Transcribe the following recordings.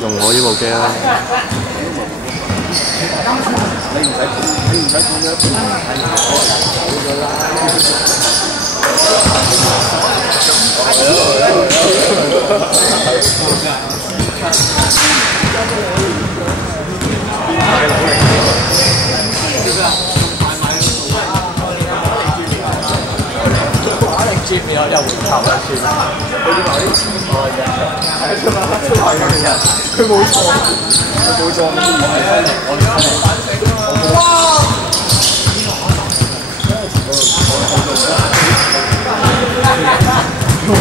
用我呢部機啦。接然後又回頭啦，轉。佢啲埋啲前台嘅，係啊，出嚟嘅人，佢冇錯，佢冇錯。哇！好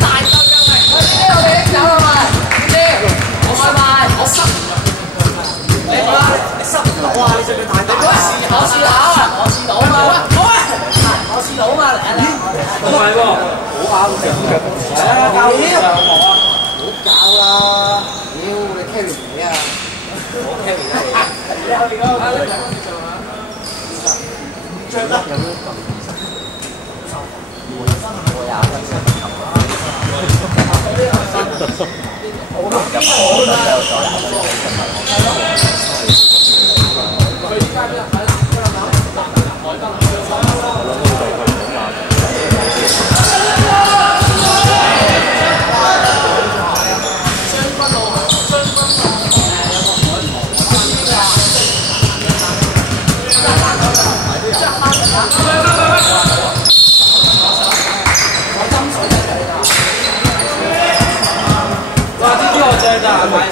大嚿嘅，我哋拎走係咪？我買賣，我濕。你點啊？你濕唔到啊？你上面太大。我試下啊！我試到啊嘛。我試到啊嘛，嚟啊嚟！唔係喎，好啱嘅。教練上網啊！唔好教啦！屌你 carry 唔起啊！我 carry 得你。你後邊嗰個咧？着得有冇咁？我廿分鐘頭啦。我都入我都有咗廿分鐘。佢依家邊啊？哇！呢啲我正㗎，係咪？